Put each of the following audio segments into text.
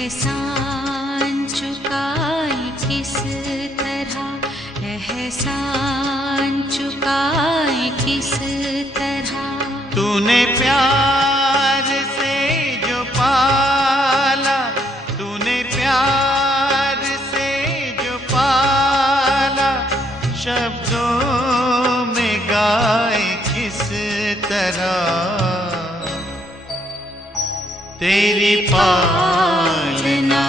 एहसान चुकाए किस तरह, एहसान चुकाए किस तरह। तूने प्यार से जो पाला, तूने प्यार से जो पाला, शब्दों में गाए किस तरह। तेरी पालना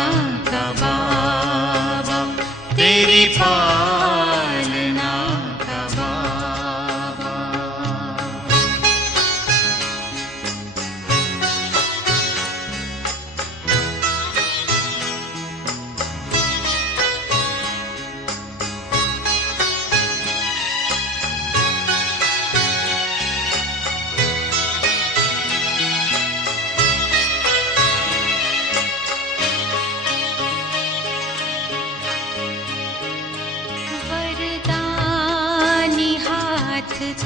का बाबा, तेरी पालना का बाबा।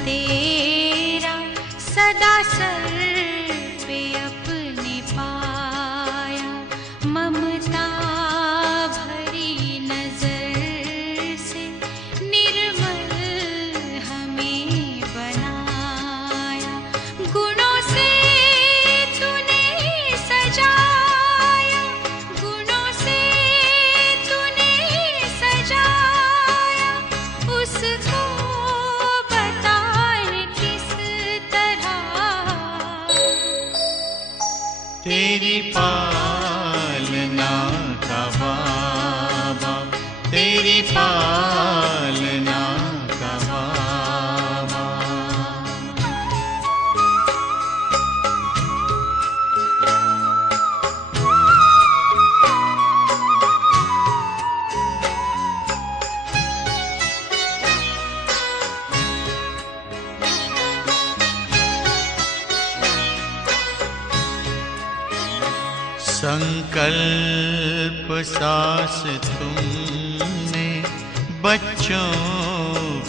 तेरा सदा सर पे अपने पाया, ममता भरी नजर से निर्मल हमें बनाया। गुणों से तूने सजाया, गुणों से तूने सजाया, उसको तेरी पालना का बाबा, तेरी पालना का बाबा। संकल्प सांस तुमने बच्चों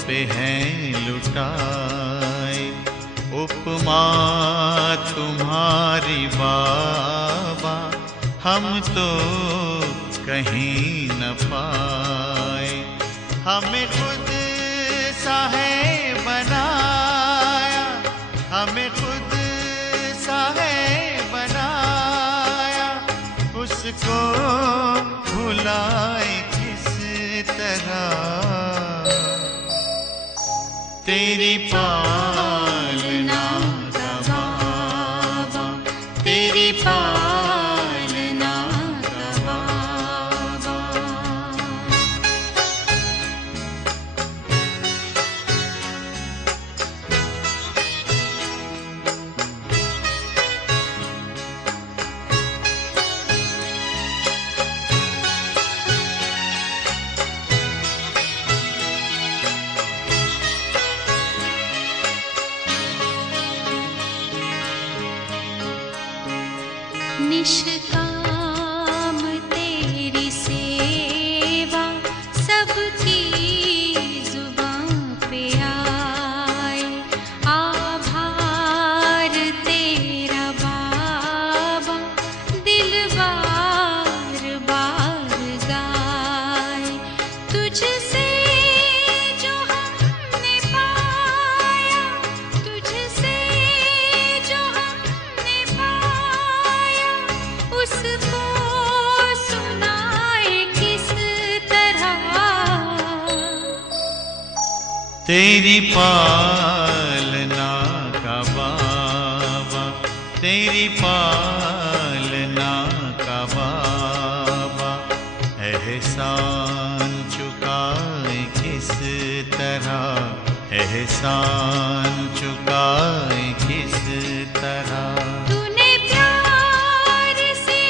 पे हैं लुटाए, उपमा तुम्हारी बाबा हम तो कहीं न पाए। हमें खुद सा है बनाया, हमें खुद सा है बनाया, उसको भुलाए किस तरह। तेरी पालना का बाबा, तेरी पालना का बाबा। निष्काम तेरी सेवा सबकी जुबां पे आए, आभार तेरा बाबा दिल बार बार गाए। तुझसे जो हमने पाया, तुझसे जो हमने पाया, उसको सुनाए किस तरह। तेरी पालना का बाबा, तेरी पालना का बाबा। एहसान चुकाए किस तरह, एहसान चुकाए किस तरह। तूने प्यार से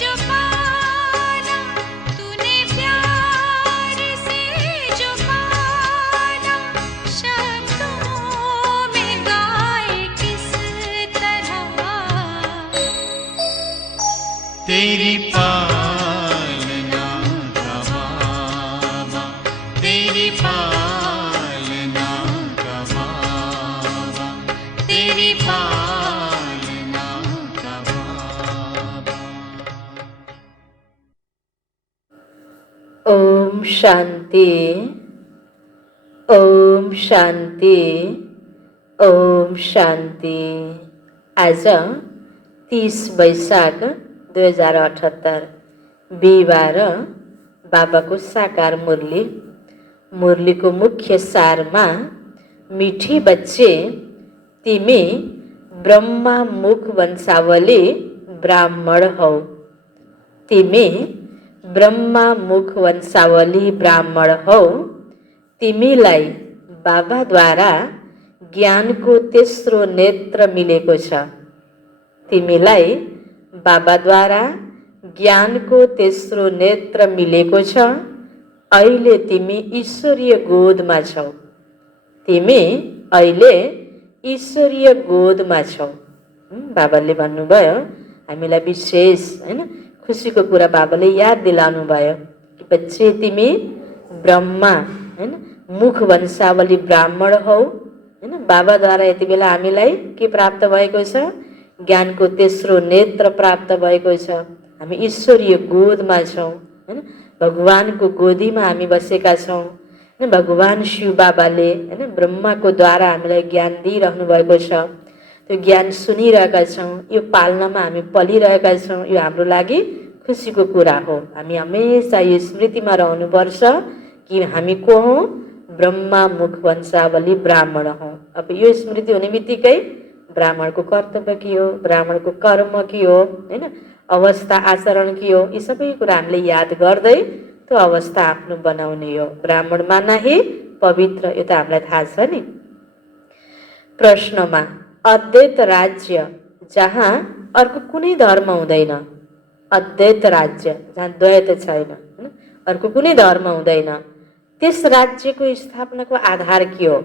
जो पाला, तूने प्यार से जो पाला, शब्दों में गाए किस तरह। तेरी पालना का बाबा, तेरी पालना का बाबा, तेरी पालना का बाबा। ओम शान्ति, ओम शान्ति, ओम शान्ति। आज 30 वैशाख 2078 बिहिबार बाबाको साकार मुरली। मुरलीको मुख्य सारमा, मीठी बच्चे तिमी ब्रह्मा मुख वंशावली ब्राह्मण हौ। तिमी ब्रह्मा मुख वंशावली ब्राह्मण हौ। तिमीलाई बाबाद्वारा ज्ञानको तेस्रो नेत्र मिलेको छ। तिमीलाई बाबाद्वारा ज्ञानको तेस्रो नेत्र मिलेको छ। अहिले तिमी ईश्वरीय गोदमा छौ। तिमी अहिले ईश्वरीय गोदमा छौ। बाबाले भन्नुभयो हामीलाई विशेष हैन खुसीको कुरा बाबाले याद दिलाउनु भयो कि बच्चे तिमी ब्रह्मा हैन मुख वंशावली ब्राह्मण हौ। हैन बाबाद्वारा यति बेला हामीलाई के प्राप्त भएको छ? ज्ञानको तेस्रो नेत्र प्राप्त भएको छ। हामी ईश्वरीय गोदमा छौँ। हैन भगवानको गोदीमा हामी बसेका छौँ। हैन भगवान शिव बाबाले हैन ब्रह्माको द्वारा हामीलाई ज्ञान दिइरहनु भएको छ। त्यो ज्ञान सुनिरहेका छौँ। यो पालनामा हामी पलिरहेका छौँ। यो हाम्रो लागि खुसीको कुरा हो। हामी हमेशा यो स्मृतिमा रहनुपर्छ कि हामी को हौँ? ब्रह्मा मुख वंशावली ब्राह्मण हौँ। अब यो स्मृति हुने बित्तिकै ब्राह्मणको कर्तव्य के हो, ब्राह्मणको कर्म के हो, हैन अवस्था आचरण के हो, यी सबै कुरा हामीले याद गर्दै त्यो अवस्था आफ्नो बनाउने हो। ब्राह्मण माना ही पवित्र, यो त हामीलाई थाहा छ नि। प्रश्नमा अद्वैत राज्य जहाँ अर्को कुनै धर्म हुँदैन, अद्वैत राज्य जहाँ द्वैत छैन, अर्को कुनै धर्म हुँदैन, त्यस राज्यको स्थापनाको आधार के हो?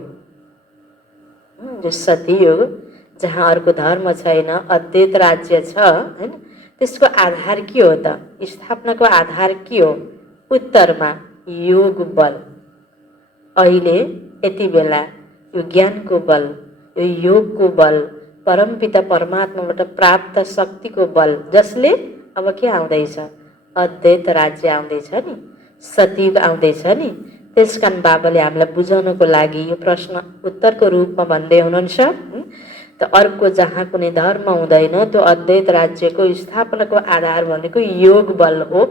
जो सतयुग जहाँ अर्को धर्म छैन, अद्वैत राज्य छ, हैन त्यसको आधार के हो त? स्थापनाको आधार के हो? उत्तरमा योग बल। अहिले यति बेला यो ज्ञानको बल, यो योगको बल, परमपिता परमात्माबाट प्राप्त शक्तिको बल, जसले अब के आउँदैछ? अद्वैत राज्य आउँदैछ नि, सतयुग आउँदैछ नि। त्यसकारण बाबाले हामीलाई बुझाउनको लागि यो प्रश्न उत्तरको रूपमा भन्दै हुनुहुन्छ त अर्को जहाँ कुनै धर्म हुँदैन, त्यो अद्वैत राज्यको स्थापनाको आधार भनेको योग बल हो।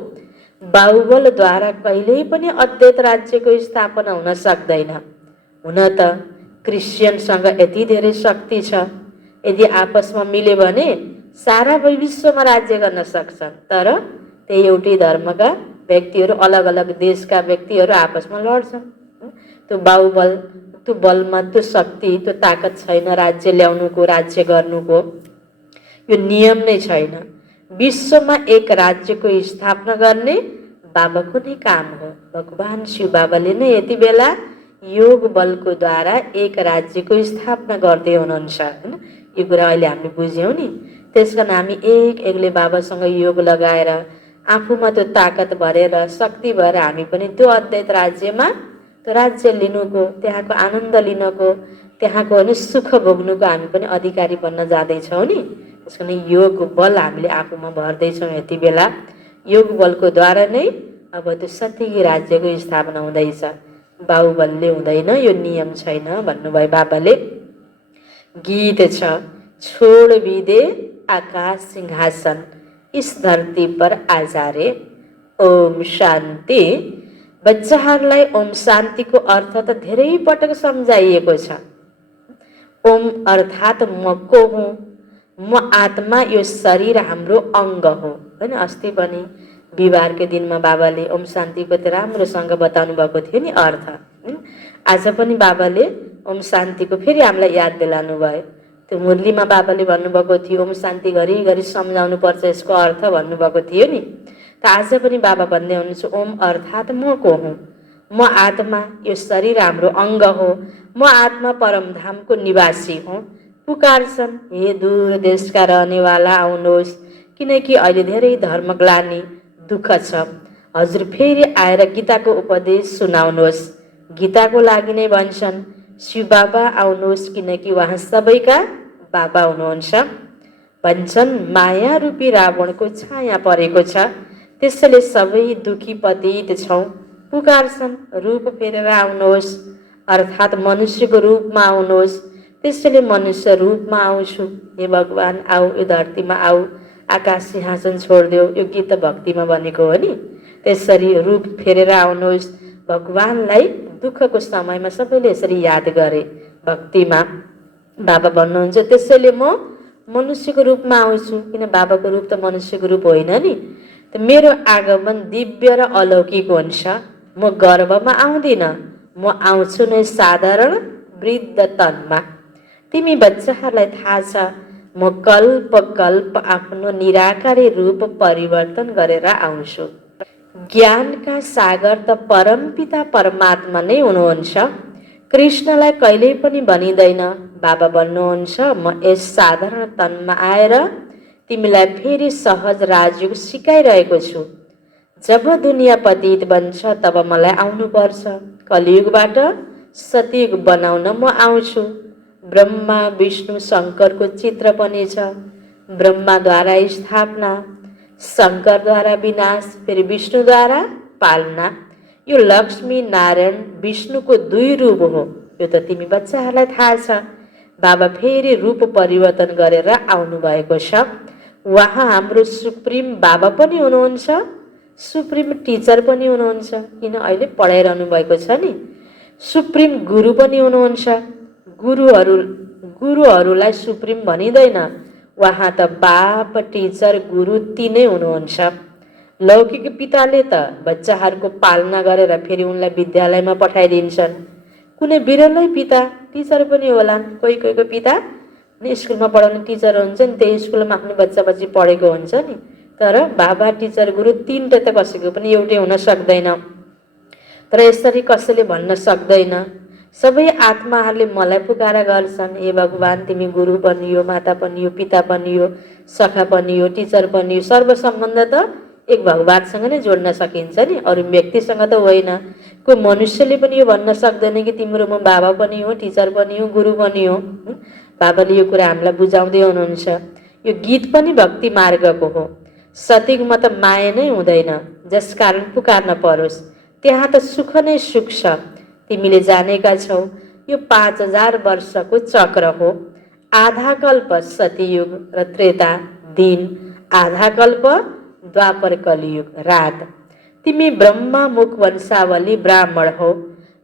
बाहुबलद्वारा कहिल्यै पनि अद्वैत राज्यको स्थापना हुन सक्दैन। हुन त क्रिस्चियनसँग यति धेरै शक्ति छ, यदि आपसमा मिल्यो भने सारा विश्वमा राज्य गर्न सक्छन्। तर त्यही एउटै धर्मका व्यक्तिहरू, अलग अलग देशका व्यक्तिहरू आपसमा लड्छन्। त्यो बाहुबल, त्यो बलमा त्यो शक्ति, त्यो ताकत छैन राज्य ल्याउनुको, राज्य गर्नुको। यो नियम नै छैन। विश्वमा एक राज्यको स्थापना गर्ने बाबाको नै काम हो। भगवान शिव बाबाले नै यति बेला योग बलको द्वारा एक राज्यको स्थापना गर्दै हुनुहुन्छ। हैन यो कुरा अहिले हामीले बुझ्यौँ नि। त्यसकारण हामी एक एकले बाबासँग योग लगाएर आफूमा त्यो ताकत भरेर शक्ति भएर हामी पनि त्यो अद्वैत राज्यमा त्यो राज्य लिनुको, त्यहाँको आनन्द लिनको, त्यहाँको होइन सुख भोग्नुको हामी पनि अधिकारी बन्न जाँदैछौँ नि। त्यस कारण योग बल हामीले आफूमा भर्दैछौँ यति बेला। योग बलको द्वारा नै अब त्यो सत्य राज्यको स्थापना हुँदैछ। बाहुबलले हुँदैन, यो नियम छैन भन्नुभयो बाबाले। गीत छ छोड विदे आकाश सिंहासन, इस धरती पर आजारे। ओम शान्ति। बच्चाहरूलाई ओम शान्तिको अर्थ त धेरै पटक सम्झाइएको छ। ओम अर्थात् म को हुँ? म आत्मा, यो शरीर हाम्रो अङ्ग हो। होइन अस्ति पनि बिहिबारको दिनमा बाबाले ओम शान्तिको त राम्रोसँग बताउनु भएको थियो नि अर्थ। आज पनि बाबाले ओम शान्तिको फेरि हामीलाई याद दिलाउनु भयो। त्यो मुरलीमा बाबाले भन्नुभएको थियो ओम शान्ति घरिघरि सम्झाउनु पर्छ यसको अर्थ भन्नुभएको थियो नि। त आज पनि बाबा भन्दै हुनुहुन्छ ओम अर्थात् म को हुँ? म आत्मा, यो शरीर हाम्रो अङ्ग हो। म आत्मा परमधामको निवासी हुँ। पुकार्छन् हे दूर देशका रहनेवाला आउनुहोस्, किनकि अहिले धेरै धर्मग्लानी दुःख छ। हजुर फेरि आएर गीताको उपदेश सुनाउनुहोस्। गीताको लागि नै भन्छन् शिव बाबा आउनुहोस्, किनकि उहाँ सबैका बाबा हुनुहुन्छ। भन्छन् माया रूपी रावणको छाया परेको छ, त्यसैले सबै दुखी पतित छौँ। पुकार्छन्, रूप फेरेर आउनुहोस्, अर्थात् मनुष्यको रूपमा आउनुहोस्। त्यसैले मनुष्य रूपमा आउँछु, हे भगवान् आऊ, यो धरतीमा आऊ, आकाश सिंहासन छोडिदेऊ। यो गीत त भक्तिमा भनेको हो नि। त्यसरी रूप फेरेर आउनुहोस्। भगवान्लाई दुःखको समयमा सबैले यसरी याद गरे भक्तिमा। बाबा भन्नुहुन्छ त्यसैले म मनुष्यको रूपमा आउँछु, किन बाबाको रूप त मनुष्यको रूप होइन नि। त मेरो आगमन दिव्य र अलौकिक हुन्छ। म गर्वमा आउँदिनँ, म आउँछु नै साधारण वृद्ध तनमा। तिमी बच्चाहरूलाई थाहा छ, म कल्प कल्प आफ्नो निराकारी रूप परिवर्तन गरेर आउँछु। ज्ञानका सागर त परमपिता परमात्मा नै हुनुहुन्छ। कृष्णलाई कहिल्यै पनि भनिँदैन। बाबा भन्नुहुन्छ म यस साधारण तनमा आएर तिमीलाई फेरि सहज राजयोग सिकाइरहेको छु। जब दुनियाँ पतित बन्छ तब मलाई आउनुपर्छ। कलियुगबाट सतयुग बनाउन म आउँछु। ब्रह्मा विष्णु शङ्करको चित्र पनि छ। ब्रह्माद्वारा स्थापना, शङ्करद्वारा विनाश, फेरि विष्णुद्वारा पालना। यो लक्ष्मी नारायण विष्णुको दुई रूप हो। यो त तिमी बच्चाहरूलाई थाहा छ। बाबा फेरि रूप परिवर्तन गरेर आउनुभएको छ। उहाँ हाम्रो सुप्रिम बाबा पनि हुनुहुन्छ, सुप्रिम टिचर पनि हुनुहुन्छ, किन अहिले पढाइरहनु भएको छ नि। सुप्रिम गुरु पनि हुनुहुन्छ। गुरुहरूलाई सुप्रिम भनिँदैन। उहाँ त बाप, टिचर, गुरु तिनै हुनुहुन्छ। लौकिक पिताले त बच्चाहरूको पालना गरेर फेरि उनलाई विद्यालयमा पठाइदिन्छन्। कुनै बिरलै पिता टिचर पनि होलान्। कोही कोहीको पिता स्कुलमा पढाउने टिचर हुन्छ नि, त्यही स्कुलमा आफ्नो बच्चा बच्ची पढेको हुन्छ नि। तर बाबा, टिचर, गुरु तिनवटा त कसैको पनि एउटै हुन सक्दैन। तर यसरी कसैले भन्न सक्दैन। सबै आत्माहरूले मलाई पुकारा गर्छन्, हे भगवान् तिमी गुरु बनियो, माता बनियो, पिता बनियो, सखा बनियो, टिचर बनियो। सर्व सम्बन्ध त एक भगवान्सँग नै जोड्न सकिन्छ नि, अरू व्यक्तिसँग त होइन। कोही मनुष्यले पनि यो भन्न सक्दैन कि तिम्रो म बाबा पनि हो, टिचर पनि हो, गुरु पनि हो। बाबाले यो कुरा हामीलाई बुझाउँदै हुनुहुन्छ। यो गीत पनि भक्ति मार्गको हो। सतयुगमा त माया नै हुँदैन, जसकारण पुकार्न परोस्। त्यहाँ त सुख नै सुख छ। तिमीले जानेका छौ यो 5000 वर्षको चक्र हो। आधा कल्प सतयुग र त्रेता दिन, आधा कल्प द्वापर कलियुग रात। तिमी ब्रह्मा मुख वंशावली ब्राह्मण हो।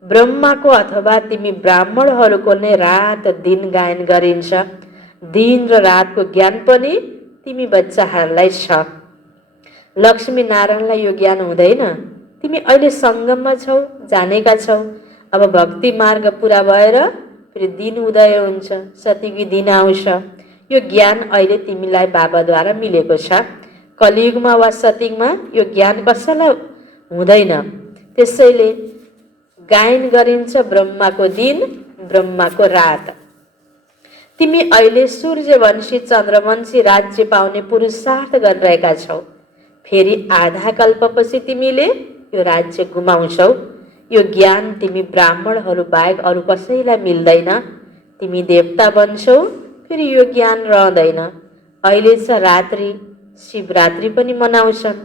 ब्रह्माको अथवा तिमी ब्राह्मणहरूको नै रात दिन गायन गरिन्छ। दिन र रातको ज्ञान पनि तिमी बच्चाहरूलाई छ। लक्ष्मी नारायणलाई यो ज्ञान हुँदैन। तिमी अहिले सङ्गममा छौ, जानेका छौ। अब भक्ति मार्ग पुरा भएर फेरि दिन उदय हुन्छ, सतयुगी दिन आउँछ। यो ज्ञान अहिले तिमीलाई बाबाद्वारा मिलेको छ। कलियुगमा वा सतयुगमा यो ज्ञान कसैलाई हुँदैन। त्यसैले गायन गरिन्छ ब्रह्माको दिन, ब्रह्माको रात। तिमी अहिले सूर्यवंशी चन्द्रवंशी राज्य पाउने पुरुषार्थ गरिरहेका छौ। फेरि आधा कल्पपछि तिमीले यो राज्य गुमाउँछौ। यो ज्ञान तिमी ब्राह्मणहरू बाहेक अरू कसैलाई मिल्दैन। तिमी देवता बन्छौ, फेरि यो ज्ञान रहँदैन। अहिले छ रात्रि, शिवरात्रि पनि मनाउँछन्।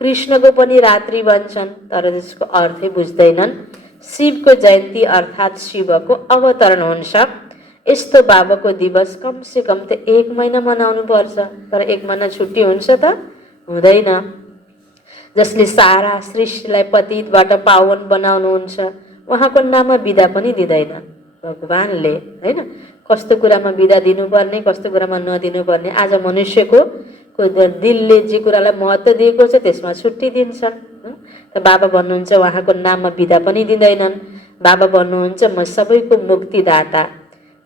कृष्णको पनि रात्रि भन्छन्, तर त्यसको अर्थै बुझ्दैनन्। शिवको जयन्ती अर्थात् शिवको अवतरण हुन्छ। यस्तो बाबाको दिवस कमसे कम त 1 महिना मनाउनु पर्छ। तर 1 महिना छुट्टी हुन्छ त हुँदैन। जसले सारा सृष्टिलाई पतितबाट पावन बनाउनुहुन्छ, उहाँको नाममा बिदा पनि दिँदैन भगवान्ले, होइन। कस्तो कुरामा बिदा दिनुपर्ने, कस्तो कुरामा नदिनुपर्ने, आज मनुष्यको दिलले जे कुरालाई महत्त्व दिएको छ त्यसमा छुट्टी दिन्छन्। त बाबा भन्नुहुन्छ उहाँको नाममा बिदा पनि दिँदैनन्। बाबा भन्नुहुन्छ म सबैको मुक्तिदाता,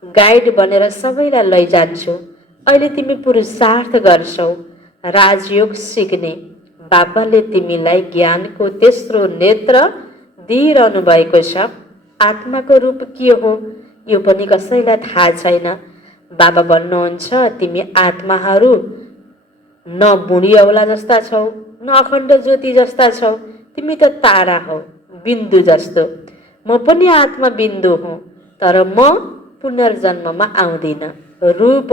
गाइड बनेर सबैलाई लैजान्छु। अहिले तिमी पुरुषार्थ गर्छौ, राजयोग सिक्ने। बाबाले तिमीलाई ज्ञानको तेस्रो नेत्र दिइरहनु भएको छ। आत्माको रूप के हो यो पनि कसैलाई थाहा छैन। बाबा भन्नुहुन्छ तिमी आत्माहरू न बुढी औला जस्ता छौ, न अखण्ड ज्योति जस्ता छौ। तिमी त तारा हौ, बिन्दु जस्तो। म पनि आत्मा बिन्दु हुँ, तर म पुनर्जन्ममा आउँदिनँ। रूप,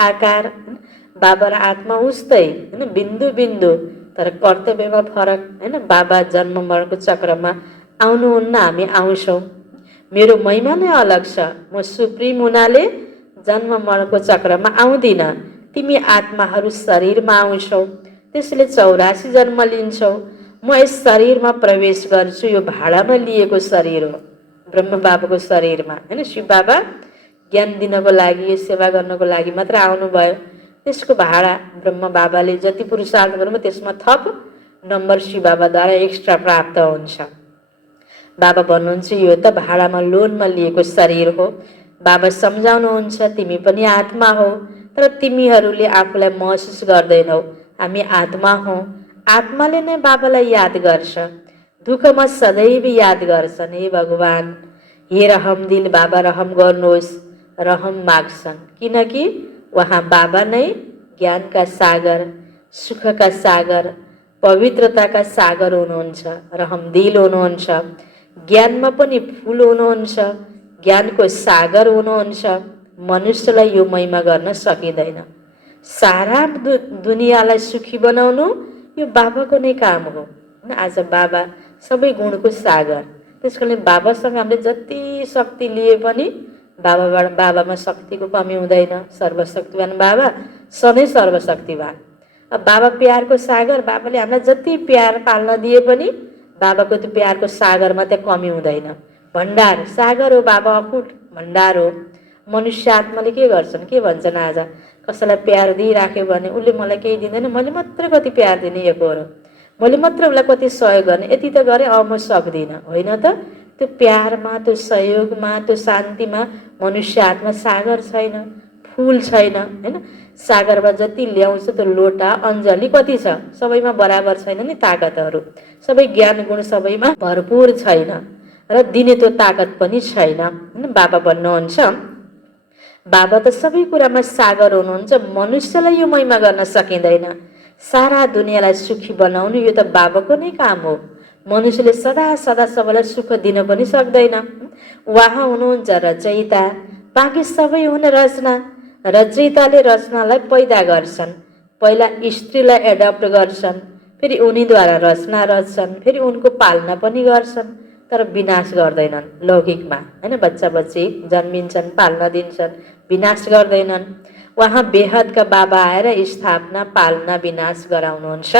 आकार बाबा र आत्मा उस्तै, होइन, बिन्दु बिन्दु। तर कर्तव्यमा फरक हैन। बाबा जन्म मरणको चक्रमा आउनुहुन्न, हामी आउँछौँ। मेरो महिमा नै अलग छ, म सुप्रिम हुनाले जन्म मरणको चक्रमा आउँदिनँ। तिमी आत्माहरू शरीरमा आउँछौ, त्यसले 84 जन्म लिन्छौ। म यस शरीरमा प्रवेश गर्छु, यो भाडामा लिएको शरीर हो, ब्रह्म बाबाको शरीरमा हैन। शिव बाबा ज्ञान दिनको लागि, सेवा गर्नको लागि मात्र आउनुभयो। त्यसको भाडा ब्रह्म बाबाले जति पुरुषार्थ गर्नुभयो त्यसमा थप नम्बर शिव बाबाद्वारा एक्स्ट्रा प्राप्त हुन्छ। बाबा भन्नुहुन्छ यो त भाडामा लोनमा लिएको शरीर हो। बाबा सम्झाउनुहुन्छ तिमी पनि आत्मा हो, तर तिमीहरूले आफूलाई महसुस गर्दैनौ। हामी आत्मा हौँ। आत्माले नै बाबालाई याद गर्छ, दुःखमा सदैव याद गर्छन्। हे भगवान, हे रहम दिल बाबा रहम गर्नुहोस्, रहम माग्छन्। किनकि उहाँ बाबा नै ज्ञानका सागर, सुखका सागर, पवित्रताका सागर हुनुहुन्छ, रहम दिल हुनुहुन्छ। ज्ञानमा पनि फुल हुनुहुन्छ, ज्ञानको सागर हुनुहुन्छ। मनुष्यलाई यो महिमा गर्न सकिँदैन। सारा दुनियाँलाई सुखी बनाउनु यो बाबाको नै काम हो। आज बाबा सबै गुणको सागर, त्यसको लागि बाबासँग हामीले जति शक्ति लिए पनि बाबामा शक्तिको कमी हुँदैन। सर्वशक्तिवान बाबा सधैँ सर्वशक्तिवान। अब बाबा प्यारको सागर, बाबाले हामीलाई जति प्यार पाल्न दिए पनि बाबाको त्यो प्यारको सागरमा त्यहाँ कमी हुँदैन। भण्डार सागर हो बाबा, अकुट भण्डार हो। मनुष्य आत्माले के गर्छन्, के भन्छन्, आज कसैलाई प्यार दिइराख्यो भने उसले मलाई केही दिँदैन, मैले मात्र कति प्यार दिने एकहोरो, मैले मात्र उसलाई कति सहयोग गर्ने, यति त गरेँ अब म सक्दिनँ। होइन त, त्यो प्यारमा, त्यो सहयोगमा, त्यो शान्तिमा मनुष्य आत्मा सागर छैन, फुल छैन हैन। सागरमा जति ल्याउँछ त्यो लोटा अञ्जली कति छ, सबैमा बराबर छैन नि ताकतहरू। सबै ज्ञान गुण सबैमा भरपुर छैन र दिने त्यो ताकत पनि छैन हैन। बाबा भन्नुहुन्छ बाबा त सबै कुरामा सागर हुनुहुन्छ, मनुष्यलाई यो महिमा गर्न सकिँदैन। सारा दुनियाँलाई सुखी बनाउनु यो त बाबाको नै काम हो। मनुष्यले सदा सदा सबैलाई सुख दिन पनि सक्दैन। उहाँ हुनुहुन्छ रचयिता, बाँकी सबै हुन रचना। रचयिताले रचनालाई पैदा गर्छन्, पहिला स्त्रीलाई एडप्ट गर्छन्, फेरि उनीद्वारा रचना रच्छन्, फेरि उनको पालना पनि गर्छन्, तर विनाश गर्दैनन्। लौकिकमा हैन, बच्चा बच्ची जन्मिन्छन्, पाल्न दिन्छन्, विनाश गर्दैनन्। उहाँ बेहदका बाबा आएर स्थापना, पालना, विनाश गराउनुहुन्छ।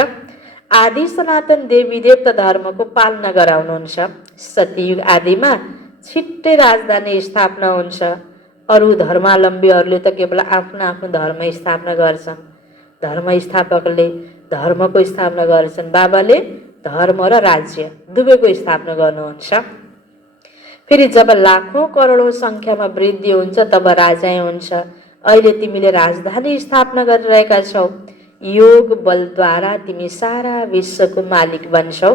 आदि सनातन देवी देवता धर्मको पालना गराउनुहुन्छ। सतयुग आदिमा छिट्टै राजधानी स्थापना हुन्छ। अरू धर्मावलम्बीहरूले त केवल आफ्नो आफ्नो धर्म स्थापना गर्छन्, धर्म स्थापकले धर्मको स्थापना गर्छन्। बाबाले धर्म र राज्य दुवैको स्थापना गर्नुहुन्छ। फेरि जब लाखौँ करोडौँ सङ्ख्यामा वृद्धि हुन्छ तब राजै हुन्छ। अहिले तिमीले राजधानी स्थापना गरिरहेका छौ। योग बलद्वारा तिमी सारा विश्वको मालिक बन्छौ।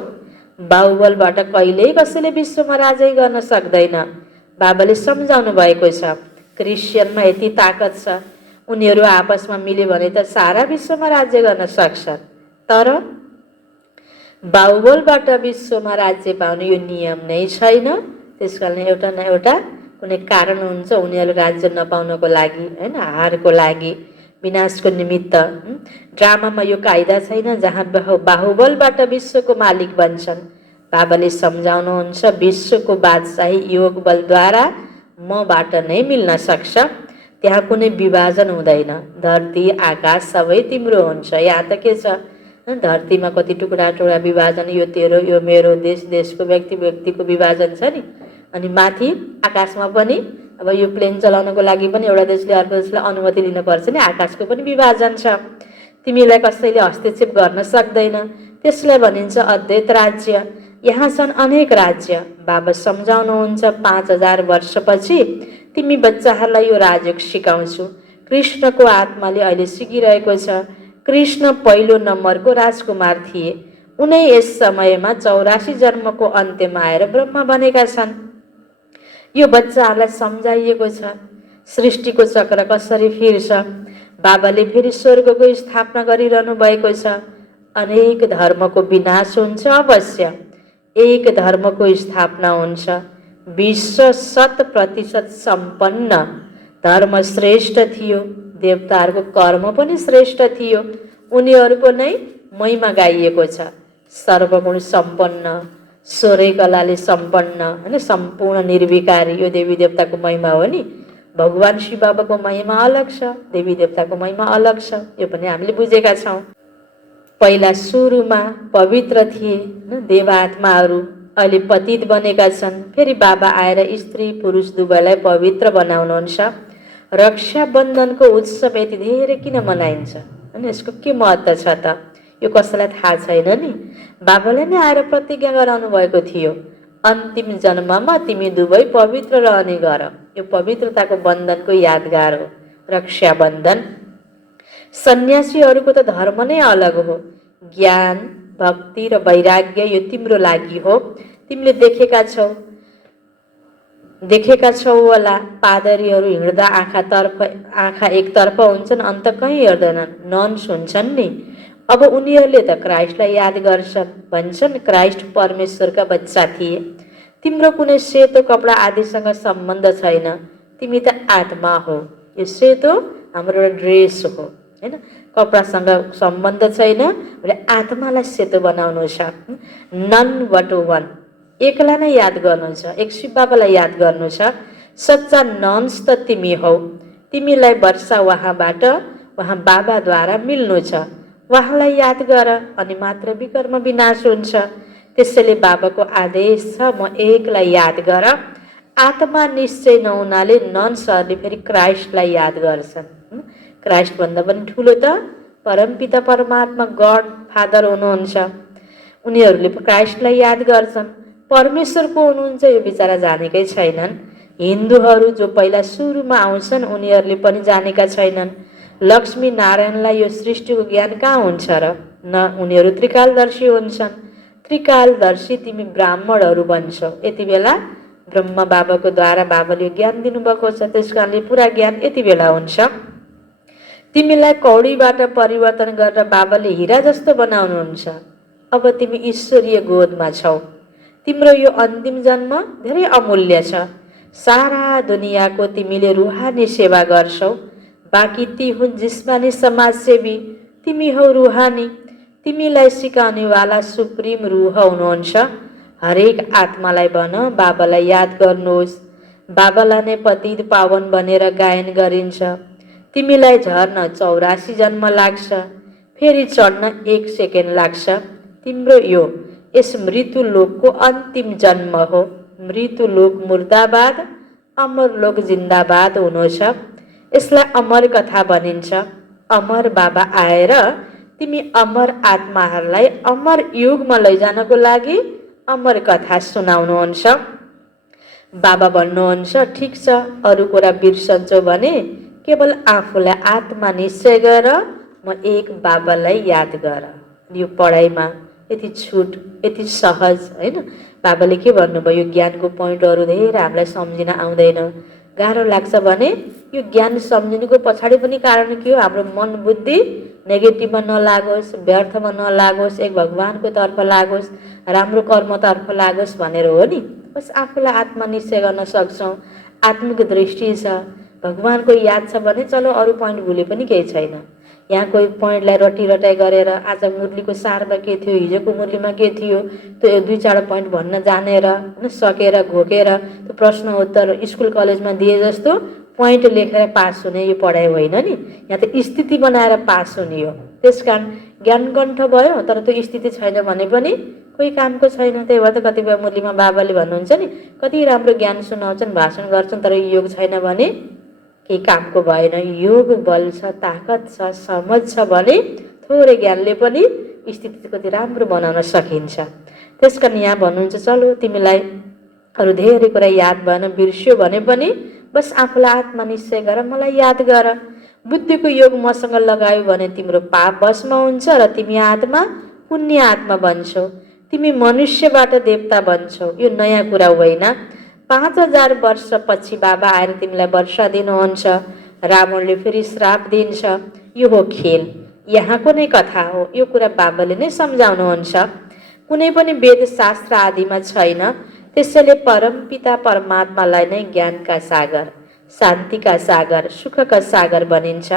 बाहुबलबाट कहिल्यै कसैले विश्वमा राजै गर्न सक्दैन। बाबाले सम्झाउनु भएको छ, क्रिस्चियनमा यति ताकत छ, उनीहरू आपसमा मिल्यो भने त सारा विश्वमा राज्य गर्न सक्छन्। तर बाहुबलबाट विश्वमा राज्य पाउने यो नियम नै छैन। त्यस कारण एउटा न एउटा कुनै कारण हुन्छ उनीहरू राज्य नपाउनको लागि हैन, हारको लागि, विनाशको निमित्त। ड्रामामा यो कायदा छैन जहाँ बाहुबलबाट विश्वको मालिक बन्छन्। बाबाले सम्झाउनुहुन्छ विश्वको बादशाही योग बलद्वारा मबाट नै मिल्न सक्छ। त्यहाँ कुनै विभाजन हुँदैन। धरती आकाश सबै तिम्रो हुन्छ। यहाँ त के छ, धरतीमा कति टुक्रा टुक्रा विभाजन, यो तेरो, यो मेरो, देश देशको, व्यक्ति व्यक्तिको विभाजन छ नि। अनि माथि आकाशमा पनि अब यो प्लेन चलाउनको लागि पनि एउटा देशले अर्को देशलाई अनुमति लिनुपर्छ नि, आकाशको पनि विभाजन छ। तिमीलाई कसैले हस्तक्षेप गर्न सक्दैन। त्यसलाई भनिन्छ अद्वैत राज्य। यहाँ छन् अनेक राज्य। बाबा सम्झाउनुहुन्छ 5000 वर्षपछि तिमी बच्चाहरूलाई यो राजयोग सिकाउँछु। कृष्णको आत्माले अहिले सिकिरहेको छ। कृष्ण पहिलो नम्बरको राजकुमार थिए। उनै यस समयमा 84 जन्मको अन्त्यमा आएर ब्रह्मा बनेका छन्। यो बच्चाहरूलाई सम्झाइएको छ सृष्टिको चक्र कसरी फिर्छ। बाबाले फेरि स्वर्गको स्थापना गरिरहनु भएको छ। अनेक धर्मको विनाश हुन्छ अवश्य, एक धर्मको स्थापना हुन्छ। विश्व 100% सम्पन्न धर्म श्रेष्ठ थियो। देवताहरूको कर्म पनि श्रेष्ठ थियो। उनीहरूको नै महिमा गाइएको छ। सर्वगुण सम्पन्न, स्वरै कलाले सम्पन्न, होइन, सम्पूर्ण निर्विकारी, यो देवी देवताको महिमा हो नि। भगवान शिव बाबाको महिमा अलग छ, देवी देवताको महिमा अलग छ, यो पनि हामीले बुझेका छौँ। पहिला सुरुमा पवित्र थिए देवात्माहरू, अहिले पतित बनेका छन्। फेरि बाबा आएर स्त्री पुरुष दुवैलाई पवित्र बनाउनुहुन्छ। रक्षाबन्धनको उत्सव यति धेरै किन मनाइन्छ, होइन, यसको के महत्त्व छ त? यो कसैलाई थाहा छैन नि। बाबाले नै आएर प्रतिज्ञा गराउनु भएको थियो, अन्तिम जन्ममा तिमी दुवै पवित्र रहने गर। यो पवित्रताको बन्धनको यादगार हो रक्षाबन्धन। सन्यासीहरूको त धर्म नै अलग हो। ज्ञान, भक्ति र वैराग्य यो तिम्रो लागि हो। तिमीले देखेका छौ होला, पादरीहरू हिँड्दा आँखा एकतर्फ हुन्छन्, अन्त कहीँ हेर्दैनन्, नन्स हुन्छन् नि। अब उनीहरूले त क्राइस्टलाई याद गर्छन्, भन्छन् क्राइस्ट परमेश्वरका बच्चा थिए। तिम्रो कुनै सेतो कपडा आदिसँग सम्बन्ध छैन, तिमी त आत्मा हो। यो सेतो हाम्रो ड्रेस हो, होइन, कपडासँग सम्बन्ध छैन। आत्मालाई सेतो बनाउनु छ। नन बट वान, एकलाई नै याद गर्नु छ, एक शिव बाबालाई याद गर्नु छ। सच्चा नन्स त तिमी हौ। तिमीलाई वर्षा उहाँबाट, उहाँ बाबाद्वारा मिल्नु छ। उहाँलाई याद गर अनि मात्र विकर्म विनाश हुन्छ। त्यसैले बाबाको आदेश छ, म एकलाई याद गर। आत्मा निश्चय नहुनाले नन्सहरूले फेरि क्राइस्टलाई याद गर्छन्। क्राइस्टभन्दा पनि ठुलो त परमपिता परमात्मा गड फादर हुनुहुन्छ, उनीहरूले क्राइस्टलाई याद गर्छन्। परमेश्वर को हुनुहुन्छ यो बिचारा जानेकै छैनन्। हिन्दूहरू जो पहिला सुरुमा आउँछन् उनीहरूले पनि जानेका छैनन्। लक्ष्मी नारायणलाई यो सृष्टिको ज्ञान कहाँ हुन्छ र? न, उनीहरू त्रिकालदर्शी हुन्छन्। त्रिकालदर्शी तिमी ब्राह्मणहरू भन्छौ। यति बेला ब्रह्मा बाबाको द्वारा बाबाले ज्ञान दिनुभएको छ, त्यस कारणले पुरा ज्ञान यति बेला हुन्छ। तिमीलाई कौडीबाट परिवर्तन गरेर बाबाले हिरा जस्तो बनाउनुहुन्छ। अब तिमी ईश्वरीय गोदमा छौ। तिम्रो यो अन्तिम जन्म धेरै अमूल्य छ। सारा दुनियाँको तिमीले रुहानी सेवा गर्छौ। बाँकी ती हुन् जिस्मानी समाजसेवी, तिमी हौ रुहानी। तिमीलाई सिकाउनेवाला सुप्रिम रुह हुनुहुन्छ। हरेक आत्मालाई भन बाबालाई याद गर्नुहोस्। बाबालाई नै पतित पावन भनेर गायन गरिन्छ। तिमीलाई झर्न 84 जन्म लाग्छ, फेरि चढ्न 1 सेकेन्ड लाग्छ। तिम्रो यस मृत्युलोकको अन्तिम जन्म हो। मृत्युलोक मुर्दाबाद, अमरलोक जिन्दाबाद हुनु छ। यसलाई अमर कथा भनिन्छ। अमर बाबा आएर तिमी अमर आत्माहरूलाई अमर युगमा लैजानको लागि अमर कथा सुनाउनुहुन्छ। बाबा भन्नुहुन्छ, ठिक छ, अरू कुरा बिर्सन्छौ भने केवल आफूलाई आत्मा निश्चय गर, म एक बाबालाई याद गर। यो पढाइमा यति छुट, यति सहज, होइन। बाबाले के भन्नुभयो, ज्ञानको पोइन्टहरू धेरै हामीलाई सम्झिन आउँदैन, गाह्रो लाग्छ भने यो ज्ञान सम्झिनुको पछाडि पनि कारण के हो? हाम्रो मन बुद्धि नेगेटिभमा नलागोस्, व्यर्थमा नलागोस्, एक भगवानको तर्फ लागोस्, राम्रो कर्मतर्फ लागोस् भनेर हो नि। बस आफूलाई आत्मा निश्चय गर्न सक्छौँ, आत्मिक दृष्टि छ, भगवानको याद छ भने चलो अरू पोइन्ट भुले पनि केही छैन। यहाँ कोही पोइन्टलाई रटिरटाइ गरेर आज मुरलीको सारमा के थियो, हिजोको मुरलीमा के थियो, त्यो 2-4 पोइन्ट भन्न जानेर, होइन, सकेर घोकेर त्यो प्रश्न उत्तर स्कुल कलेजमा दिए जस्तो पोइन्ट लेखेर पास हुने यो पढाइ होइन नि। यहाँ त स्थिति बनाएर पास हुने हो। त्यस कारण ज्ञान कण्ठ भयो तर त्यो स्थिति छैन भने पनि कोही कामको छैन। त्यही भएर त कतिपय मुरलीमा बाबाले भन्नुहुन्छ नि, कति राम्रो ज्ञान सुनाउँछन्, भाषण गर्छन्, तर योग छैन भने केही कामको भएन। योग बल छ, ताकत छ, समझ छ भने थोरै ज्ञानले पनि स्थिति कति राम्रो बनाउन सकिन्छ। त्यस कारण यहाँ भन्नुहुन्छ, चलो तिमीलाई अरू धेरै कुरा याद भएन, बिर्स्यो भने पनि बस आफूलाई आत्मा निश्चय गर, मलाई याद गर। बुद्धिको योग मसँग लगायो भने तिम्रो पाप भस्म हुन्छ र तिमी आत्मा पुण्य आत्मा बन्छौ। तिमी मनुष्यबाट देवता बन्छौ। यो नयाँ कुरा होइन। 5000 वर्षपछि बाबा आएर तिमीलाई वर्षा दिनुहुन्छ, रावणले फेरि श्राप दिन्छ। यो हो खेल, यहाँको नै कथा हो। यो कुरा बाबाले नै सम्झाउनुहुन्छ। कुनै पनि वेद शास्त्र आदिमा छैन। त्यसैले परमपिता परमात्मालाई नै ज्ञानका सागर, शान्तिका सागर, सुखका सागर भनिन्छ।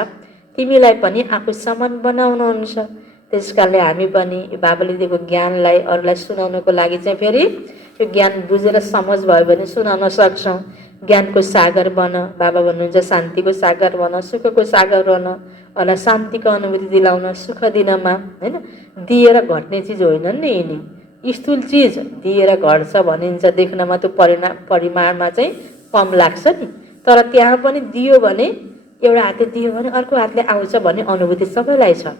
तिमीलाई पनि आफू समान बनाउनुहुन्छ। त्यस कारणले हामी पनि यो बाबाले दिएको ज्ञानलाई अरूलाई सुनाउनको लागि चाहिँ फेरि यो ज्ञान बुझेर समझ भयो भने सुनाउन सक्छौँ। ज्ञानको सागर बन, बाबा भन्नुहुन्छ शान्तिको सागर बन, सुखको सागर बन, अरूलाई शान्तिको अनुभूति दिलाउन, सुख दिनमा, होइन? दिएर घट्ने चिज होइन नि यिनी, स्थूल चिज दिएर घट्छ भनिन्छ, देख्नमा त्यो परिमाणमा चाहिँ कम लाग्छ नि, तर त्यहाँ पनि दियो भने एउटा हातले दियो भने अर्को हातले आउँछ भन्ने अनुभूति सबैलाई छ।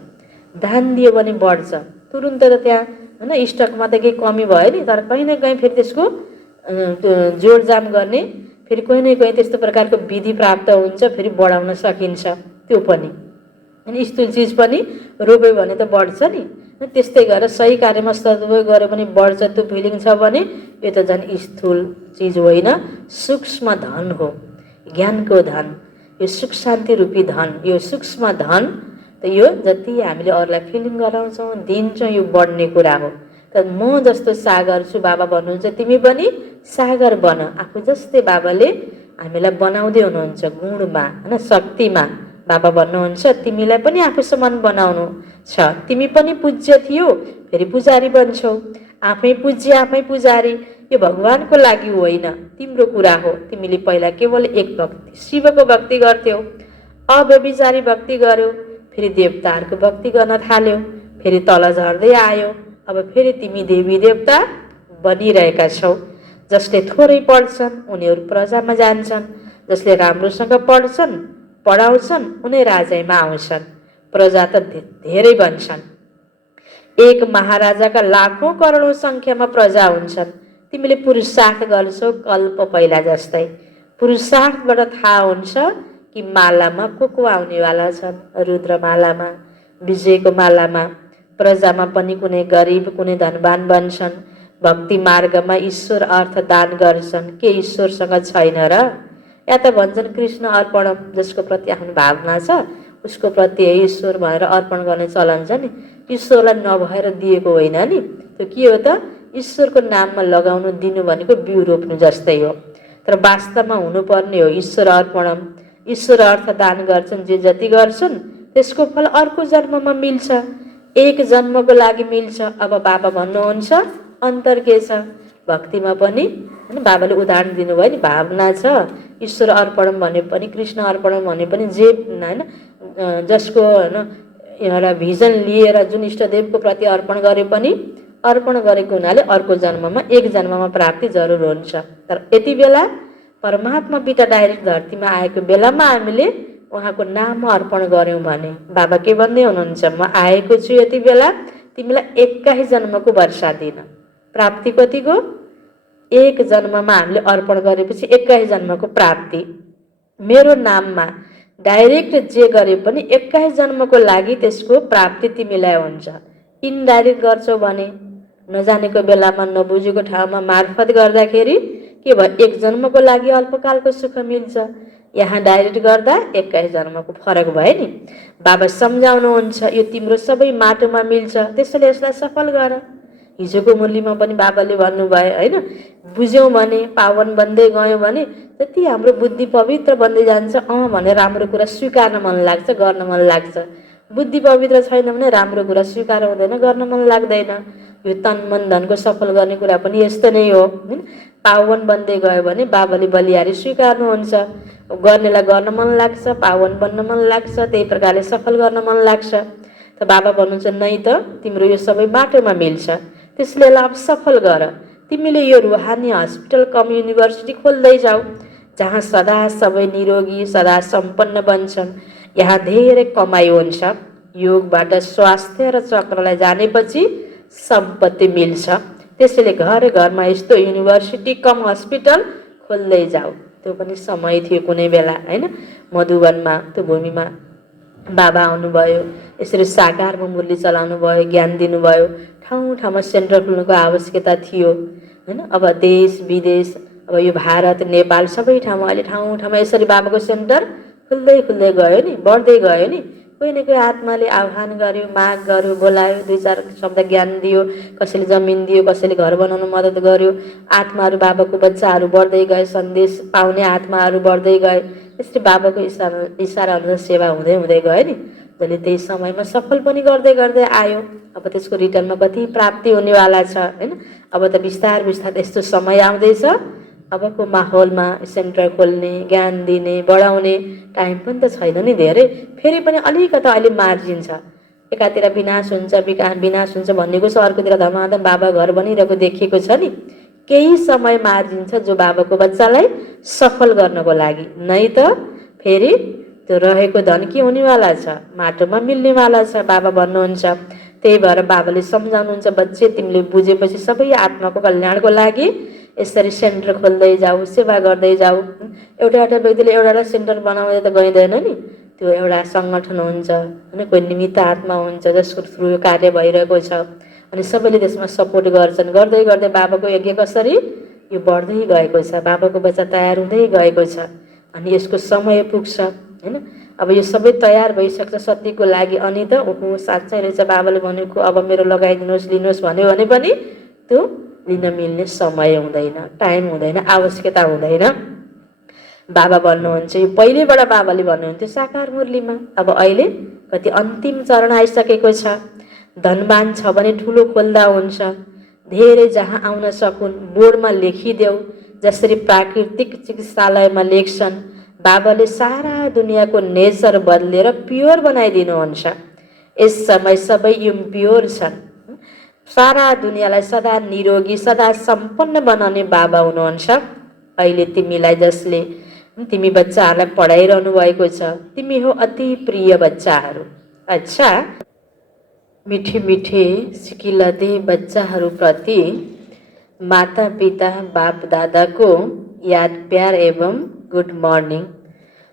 दान दियो भने बढ्छ तुरुन्त, त त्यहाँ होइन स्टकमा त केही कमी भयो नि, तर कहीँ न कहीँ फेरि त्यसको जोडजाम गर्ने फेरि कहीँ न कहीँ त्यस्तो प्रकारको विधि प्राप्त हुन्छ, फेरि बढाउन सकिन्छ त्यो पनि। अनि स्थूल चिज पनि रोप्यो भने त बढ्छ नि, त्यस्तै गरेर सही कार्यमा सदुपयोग गऱ्यो भने बढ्छ, त्यो फिलिङ छ भने यो त झन् स्थूल चिज होइन, सूक्ष्म धन हो, ज्ञानको धन, यो सुख शान्ति रूपी धन, यो सूक्ष्म धन त यो जति हामीले अरूलाई फिलिङ गराउँछौँ दिन्छौँ यो बढ्ने कुरा हो। त म जस्तो सागर छु, बाबा भन्नुहुन्छ तिमी पनि सागर बन। आफू जस्तै बाबाले हामीलाई बनाउँदै हुनुहुन्छ गुणमा, होइन, शक्तिमा। बाबा भन्नुहुन्छ तिमीलाई पनि आफू समान बनाउनु छ, तिमी पनि पूज्य थियो फेरि पुजारी बन्छौ, आफै पूज्य आफै पुजारी, यो भगवानको लागि होइन तिम्रो कुरा हो। तिमीले पहिला केवल एक भक्ति शिवको भक्ति गर्थ्यौ, अव्यभिचारी भक्ति गर्यौ, फेरि देवताहरूको भक्ति गर्न थाल्यौ, फेरि तल झर्दै आयो, अब फेरि तिमी देवी देवता बनिरहेका छौ। जसले थोरै पढ्छन् उनीहरू प्रजामा जान्छन्, जसले राम्रोसँग पढ्छन् पढाउँछन् उनी राजामा आउँछन्, प्रजा त धेरै बन्छन्। एक महाराजाका लाखौं करोडौं सङ्ख्यामा प्रजा हुन्छन्। तिमीले पुरुषार्थ गर्छौ कल्प पहिला जस्तै, पुरुषार्थबाट थाहा हुन्छ कि मालामा को आउनेवाला छन्। रुद्रमालामा, विजयको मालामा प्रजामा पनि कुनै गरिब कुनै धनवान बन्छन्। भक्ति मार्गमा ईश्वर अर्थ दान गर्छन्, के ईश्वरसँग छैन र? या त भन्छन् कृष्ण अर्पणम, जसको प्रति आफ्नो भावना छ उसको प्रति ईश्वर भनेर अर्पण गर्ने चलन छ नि, ईश्वरलाई नभएर दिएको होइन नि, त्यो के हो त? ईश्वरको नाममा लगाउनु दिनु भनेको बिउ रोप्नु जस्तै हो। तर वास्तवमा हुनुपर्ने हो ईश्वर अर्पणम, ईश्वर अर्थ दान गर्छन्, जे जति गर्छन् त्यसको फल अर्को जन्ममा मिल्छ, एक जन्मको लागि मिल्छ। अब बाबा भन्नुहुन्छ अन्तर के छ? भक्तिमा पनि होइन, बाबाले उदाहरण दिनुभयो नि, भावना छ, ईश्वर अर्पणम भने पनि कृष्ण अर्पणम भने पनि जे होइन जसको होइन एउटा भिजन लिएर जुन इष्टदेवको प्रति अर्पण गरे पनि अर्पण गरेको हुनाले अर्को जन्ममा एक जन्ममा प्राप्ति जरुर हुन्छ। तर यति बेला परमात्मा पिता डाइरेक्ट धरतीमा आएको बेलामा हामीले उहाँको नाममा अर्पण गऱ्यौँ भने बाबा के भन्दै हुनुहुन्छ? म आएको छु यति बेला तिमीलाई 21 जन्मको वर्षा दिन, प्राप्ति कतिको? एक जन्ममा हामीले अर्पण गरेपछि 21 जन्मको प्राप्ति। मेरो नाममा डाइरेक्ट जे गरे पनि 21 जन्मको लागि त्यसको प्राप्ति तिमीलाई हुन्छ। इनडाइरेक्ट गर्छौ भने नजानेको बेलामा नबुझेको ठाउँमा मार्फत गर्दाखेरि के भयो? एक जन्मको लागि अल्पकालको सुख मिल्छ, यहाँ डाइरेक्ट गर्दा 21 जन्मको फरक भयो नि। बाबा सम्झाउनुहुन्छ यो तिम्रो सबै माटोमा मिल्छ, त्यसैले यसलाई सफल गर। हिजोको मुरलीमा पनि बाबाले भन्नुभयो होइन, बुझ्यौँ भने पावन बन्दै गयौँ भने जति हाम्रो बुद्धि पवित्र बन्दै जान्छ भने राम्रो कुरा स्वीकार्न मन लाग्छ, गर्न मन लाग्छ। बुद्धि पवित्र छैन भने राम्रो कुरा स्वीकार हुँदैन, गर्न मन लाग्दैन। यो तन मन धनको सफल गर्ने कुरा पनि यस्तो नै हो। पावन बन्दै गयो भने बाबाले बलिहारी स्वीकार्नुहुन्छ, गर्नेलाई गर्न मन लाग्छ, पावन बन्न मन लाग्छ, त्यही प्रकारले सफल गर्न मन लाग्छ। त बाबा भन्नुहुन्छ नै त तिम्रो यो सबै माटोमा मिल्छ, त्यसले लाभ सफल गर। तिमीले यो रुहानी हस्पिटल कम युनिभर्सिटी खोल्दै जाऊ, जहाँ सदा सबै निरोगी सदा सम्पन्न बन्छन्, यहाँ धेरै कमाइ हुन्छ। योगबाट स्वास्थ्य र चक्रलाई जानेपछि सम्पत्ति मिल्छ। त्यसैले घर घरमा यस्तो युनिभर्सिटी कम हस्पिटल खोल्दै जाऊ। त्यो पनि समय थियो कुनै बेला होइन, मधुवनमा त्यो भूमिमा बाबा आउनुभयो, यसरी साकारमा मुरली चलाउनु भयो, ज्ञान दिनुभयो। ठाउँ ठाउँमा सेन्टर खोल्नुको आवश्यकता थियो होइन। अब देश विदेश, अब यो भारत नेपाल सबै ठाउँमा अहिले ठाउँ ठाउँमा यसरी बाबाको सेन्टर खुल्दै खुल्दै गयो नि, बढ्दै गयो नि। कोही न कोही आत्माले आह्वान गर्यो, माग गर्यो, बोलायो, 2-4 शब्द ज्ञान दियो, कसैले जमिन दियो, कसैले घर बनाउन मद्दत गर्यो। आत्माहरू बाबाको बच्चाहरू बढ्दै गए, सन्देश पाउने आत्माहरू बढ्दै गए। यसरी बाबाको इसारा अनुसार सेवा हुँदै हुँदै गयो नि। जसले त्यही समयमा सफल पनि गर्दै गर्दै आयो। अब त्यसको रिटर्नमा कति प्राप्ति हुनेवाला छ हैन। अब त बिस्तार बिस्तार यस्तो समय आउँदैछ, अबको माहौलमा सेन्टर खोल्ने, ज्ञान दिने, बढाउने टाइम पनि त छैन नि धेरै। फेरि पनि अलिकता अहिले मार्जिन छ। एकातिर विनाश हुन्छ विनाश हुन्छ भन्नेको छ, अर्कोतिर धमाधम बाबा घर बनिरहेको देखिएको छ नि। केही समय मार्जिन छ जो बाबाको बच्चालाई सफल गर्नको लागि, नै त फेरि त्यो रहेको धन के हुनेवाला छ, माटोमा मिल्नेवाला छ। बाबा भन्नुहुन्छ, त्यही भएर बाबाले सम्झाउनुहुन्छ, बच्चे तिमीले बुझेपछि सबै आत्माको कल्याणको लागि यसरी सेन्टर खोल्दै जाऊ, सेवा गर्दै जाऊ। एउटा एउटा व्यक्तिले एउटा सेन्टर बनाउँदै त गइँदैन नि, त्यो एउटा सङ्गठन हुन्छ होइन, कोही निमित्त आत्मा हुन्छ जसको थ्रु यो कार्य भइरहेको छ, अनि सबैले त्यसमा सपोर्ट गर्छन्। गर्दै गर्दै बाबाको यज्ञ कसरी यो बढ्दै गएको छ, बाबाको बच्चा तयार हुँदै गएको छ, अनि यसको समय पुग्छ होइन। अब यो सबै तयार भइसक्छ सत्यको लागि, अनि त ओहो साँच्चै रहेछ बाबाले भनेको, अब मेरो लगाइदिनुहोस् लिनुहोस् भन्यो भने पनि त्यो लिन मिल्ने समय हुँदैन, टाइम हुँदैन, आवश्यकता हुँदैन। बाबा भन्नुहुन्छ, यो पहिलेबाट बाबाले भन्नुहुन्थ्यो साकार मुरलीमा, अब अहिले कति अन्तिम चरण आइसकेको छ। धनवान छ भने ठुलो खोल्दा हुन्छ, धेरै जहाँ आउन सकुन् बोर्डमा लेखिदेऊ, जसरी प्राकृतिक चिकित्सालयमा लेख्छन्। बाबाले सारा दुनियाँको नेचर बदलेर प्योर बनाइदिनुहुन्छ। यस समय सबै इम्प्योर छन्। सारा दुनियाँलाई सदा निरोगी, सदा सम्पन्न बनाउने बाबा हुनुहुन्छ। अहिले तिमीलाई जसले तिमी बच्चाहरूलाई पढाइरहनु भएको छ, तिमी हो अति प्रिय बच्चाहरू। अच्छा, मिठे मिठे सिकिलदे बच्चाहरूप्रति माता पिता बाप दादाको याद प्यार एवं गुड मर्निङ।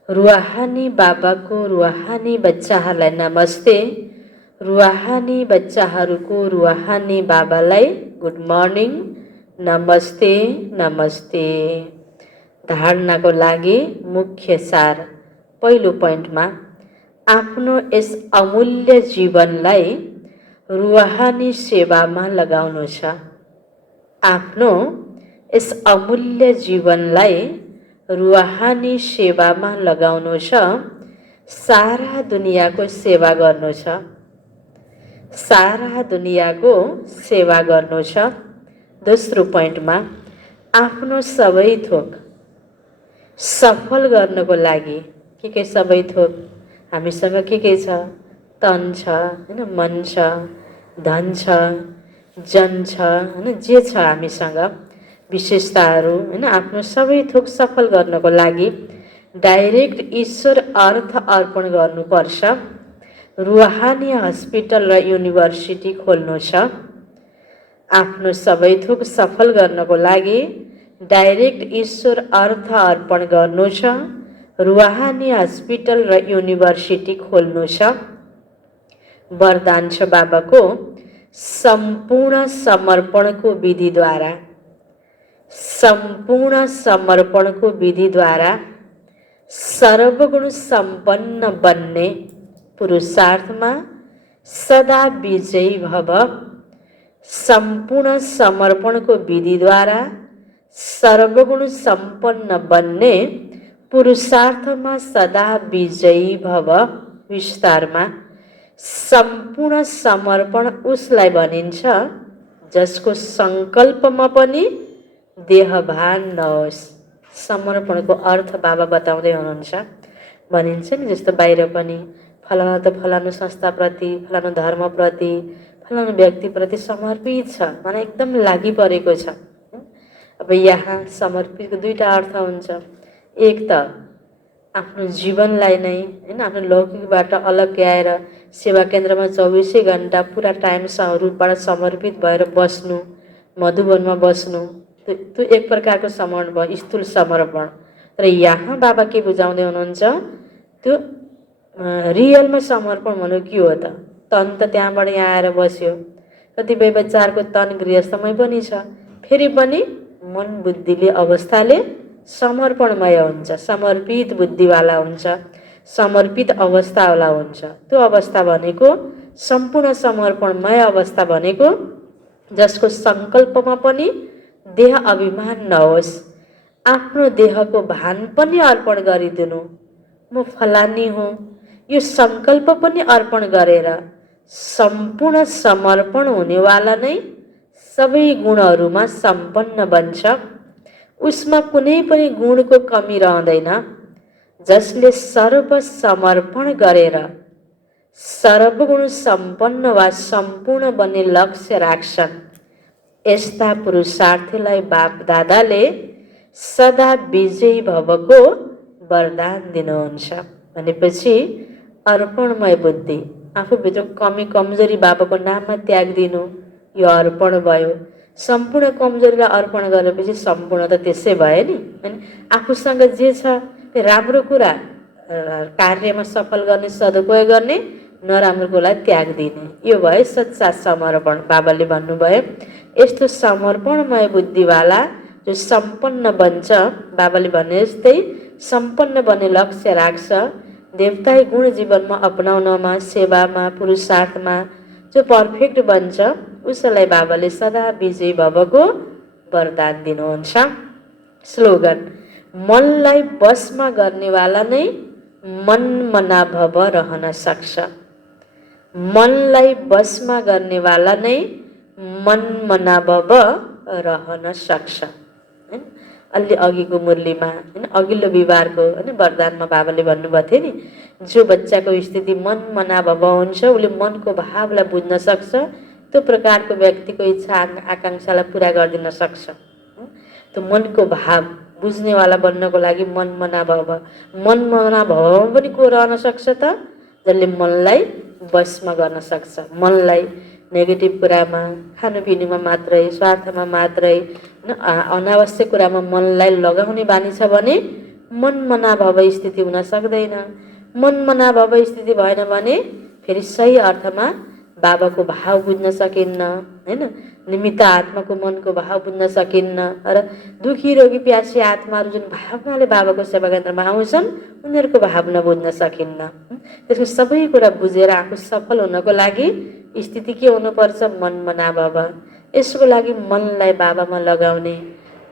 रुहानी बाबाको रुहानी बच्चाहरूलाई नमस्ते, रुहानी बच्चाहरूको रुहानी बाबालाई गुड मर्निङ, नमस्ते नमस्ते। धारणाको लागि मुख्य सार। पहिलो पोइन्टमा आफ्नो यस अमूल्य जीवनलाई रुहानी सेवामा लगाउनु छ। आफ्नो यस अमूल्य जीवनलाई रुहानी सेवामा लगाउनु छ, सारा दुनियाँको सेवा गर्नु छ, सारा दुनियाँको सेवा गर्नु छ। दोस्रो पोइन्टमा आफ्नो सबै थोक सफल गर्नको लागि के सबै थोक हामीसँग के छ, तन छ हैन, मन छ, धन छ, जन छ हैन, जे छ हामीसँग विशेषताहरू हैन, आफ्नो सबै थोक सफल गर्नको लागि डाइरेक्ट ईश्वर अर्थ अर्पण गर्नुपर्छ। रुहानी हस्पिटल र युनिभर्सिटी खोल्नु छ। आफ्नो सबै थोक सफल गर्नको लागि डाइरेक्ट ईश्वर अर्थ अर्पण गर्नु छ, रुहानी हस्पिटल र युनिभर्सिटी खोल्नु छ। वरदान छ बाबाको सम्पूर्ण समर्पणको विधिद्वारा, सम्पूर्ण समर्पणको विधिद्वारा सर्वगुण सम्पन्न बन्ने पुरुषार्थमा सदा विजयी भव। सम्पूर्ण समर्पणको विधिद्वारा सर्वगुण सम्पन्न बन्ने पुरुषार्थमा सदा विजयी भव। विस्तारमा सम्पूर्ण समर्पण उसलाई भनिन्छ जसको सङ्कल्पमा पनि देहभान नहोस्। समर्पणको अर्थ बाबा बताउँदै हुनुहुन्छ। भनिन्छ नि जस्तो बाहिर पनि फलाना त फलानु संस्थाप्रति, फलानु धर्मप्रति, फलानु व्यक्तिप्रति समर्पित छ, मलाई एकदम लागि परेको छ। अब यहाँ समर्पितको दुईटा अर्थ हुन्छ। एक त आफ्नो जीवनलाई नै हैन, आफ्नो लौकिकबाट अलग आएर सेवा केन्द्रमा 24 घण्टा पुरा टाइम रूपबाट समर्पित भएर बस्नु, मधुवनमा बस्नु, त्यो एक प्रकारको समर्पण भयो, स्थूल समर्पण। तर यहाँ बाबा के बुझाउँदै हुनुहुन्छ, त्यो रियलमा समर्पण भनेको के हो त? तन त त्यहाँबाट यहाँ आएर बस्यो, कतिपय बच्चाहरूको तन गृहस्थमै पनि छ, फेरि पनि मन बुद्धिले अवस्थाले समर्पणमय हुन्छ, समर्पित बुद्धिवाला हुन्छ, समर्पित अवस्थावाला हुन्छ। त्यो अवस्था भनेको सम्पूर्ण समर्पणमय अवस्था भनेको जसको सङ्कल्पमा पनि देह अभिमान नहोस्, आफ्नो देहको भान पनि अर्पण गरिदिनु। म फलानी हुँ, यो सङ्कल्प पनि अर्पण गरेर सम्पूर्ण समर्पण हुनेवाला नै सबै गुणहरूमा सम्पन्न बन्छ। उसमा कुनै पनि गुणको कमी रहँदैन। जसले सर्वसमर्पण गरेर सर्वगुण सम्पन्न वा सम्पूर्ण बन्ने लक्ष्य राख्छन्, यस्ता पुरुषार्थीलाई बाप दादाले सदा विजयी भवको वरदान दिनुहुन्छ। भनेपछि अर्पणमय बुद्धि, आफूभित्र कमी कमजोरी बाबाको नाममा त्याग दिनु, यो अर्पण भयो। सम्पूर्ण कमजोरीलाई अर्पण गरेपछि सम्पूर्ण त त्यसै भयो नि। अनि आफूसँग जे छ त्यो राम्रो कुरा कार्यमा सफल गर्ने, सदुपयोग गर्ने, नराम्रो कुरालाई त्याग दिने, यो भयो सच्चा समर्पण। बाबाले भन्नुभयो यस्तो समर्पणमय बुद्धिवाला जो सम्पन्न बन्छ, बाबाले भने जस्तै सम्पन्न बन्ने लक्ष्य राख्छ, देवताई गुण जीवनमा अपनाउनमा, सेवामा, पुरुषार्थमा जो पर्फेक्ट बन्छ, उसलाई बाबाले सदा विजयी भवको वरदान दिनुहुन्छ। स्लोगन, मनलाई बसमा गर्नेवाला नै मनमना भव रहन सक्छ। मनलाई बसमा गर्नेवाला नै मनमना भव रहन सक्छ। अलि अघिको मुरलीमा हैन, अघिल्लो बिहिबारको हैन वरदानमा बाबाले भन्नुभएको थियो नि, जो बच्चाको स्थिति मनमना भव हुन्छ उसले मनको भावलाई बुझ्न सक्छ, त्यो प्रकारको व्यक्तिको इच्छा आकाङ्क्षालाई पुरा गरिदिन सक्छ। त्यो मनको भाव बुझ्नेवाला बन्नको लागि मनमना भव पनि को रहन सक्छ त? जसले मनलाई बसमा गर्न सक्छ। मनलाई नेगेटिभ कुरामा, खानुपिनुमा मात्रै, स्वार्थमा मात्रै, अनावश्यक कुरामा मनलाई लगाउने बानी छ भने मनमना भव स्थिति हुन सक्दैन। मनमना भव स्थिति भएन भने फेरि सही अर्थमा बाबाको भाव बुझ्न सकिन्न हैन, निमित्त आत्माको मनको भाव बुझ्न सकिन्न। र दुखी रोगी प्यासी आत्माहरू जुन भावनाले बाबाको सेवा केन्द्रमा आउँछन् उनीहरूको भावना बुझ्न सकिन्न। त्यसको सबै कुरा बुझेर आफू सफल हुनको लागि स्थिति के हुनुपर्छ? मनमना भव। यसको लागि मनलाई बाबामा लगाउने,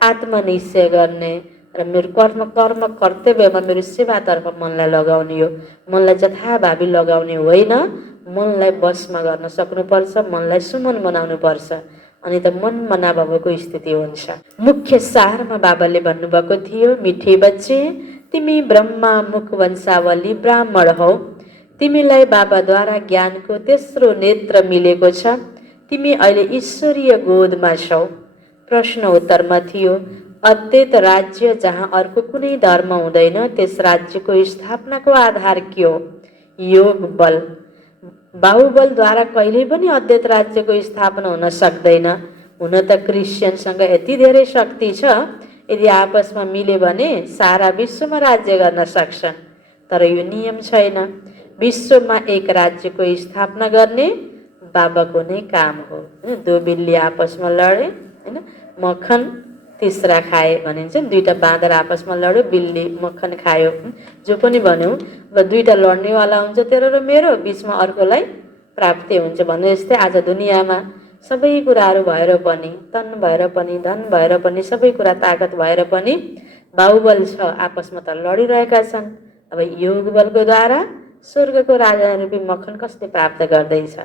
आत्मनिश्चय गर्ने र मेरो कर्म कर्तव्यमा मेरो सेवातर्फ मनलाई लगाउने हो। मनलाई जथाभावी लगाउने होइन, मनलाई बसमा गर्न सक्नुपर्छ, मनलाई सुमन बनाउनुपर्छ, अनि त मनमना भवको स्थिति हुन्छ। मुख्य सारमा बाबाले भन्नुभएको थियो, मिठे बच्चे तिमी ब्रह्मा मुख वंशावली ब्राह्मण हौ, तिमीलाई बाबाद्वारा ज्ञानको तेस्रो नेत्र मिलेको छ, तिमी अहिले ईश्वरीय गोदमा छौ। प्रश्न उत्तरमा थियो, अद्वैत राज्य जहाँ अर्को कुनै धर्म हुँदैन त्यस राज्यको स्थापनाको आधार के हो? योग बल। बाहुबलद्वारा कहिल्यै पनि अद्वैत राज्यको स्थापना हुन सक्दैन। हुन त क्रिस्चियनसँग यति धेरै शक्ति छ, यदि आपसमा मिल्यो भने सारा विश्वमा राज्य गर्न सक्छन्, तर यो नियम छैन। विश्वमा एक राज्यको स्थापना गर्ने बाबाको नै काम हो। दो बिल्ली आपसमा लडे हैन, मक्खन तिस्रा खाए भनिन्छ नि, दुईटा बाँदर आपसमा लड्यो, बिल्ली मक्खन खायो। जो पनि भन्यौँ, अब दुईटा लड्नेवाला हुन्छ तेरो र मेरो, बिचमा अर्कोलाई प्राप्ति हुन्छ भन्ने जस्तै आज दुनियाँमा सबै कुराहरू भएर पनि, तन भएर पनि, धन भएर पनि, सबै कुरा ताकत भएर पनि बाहुबल छ, आपसमा त लडिरहेका छन्। अब योग बलको द्वारा स्वर्गको राजा रूपी मक्खन कसले प्राप्त गर्दैछ?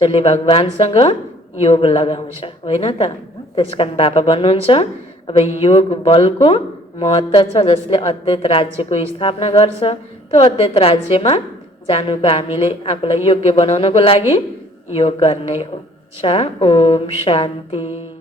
जसले भगवानसँग योग लगाउँछ, होइन त? त्यसकारण बाबा भन्नुहुन्छ अब योग बलको महत्त्व छ, जसले अद्वैत राज्यको स्थापना गर्छ। त्यो अद्वैत राज्यमा जानुको हामीले आफूलाई योग्य बनाउनको लागि योग गर्ने हो। ओम शान्ति।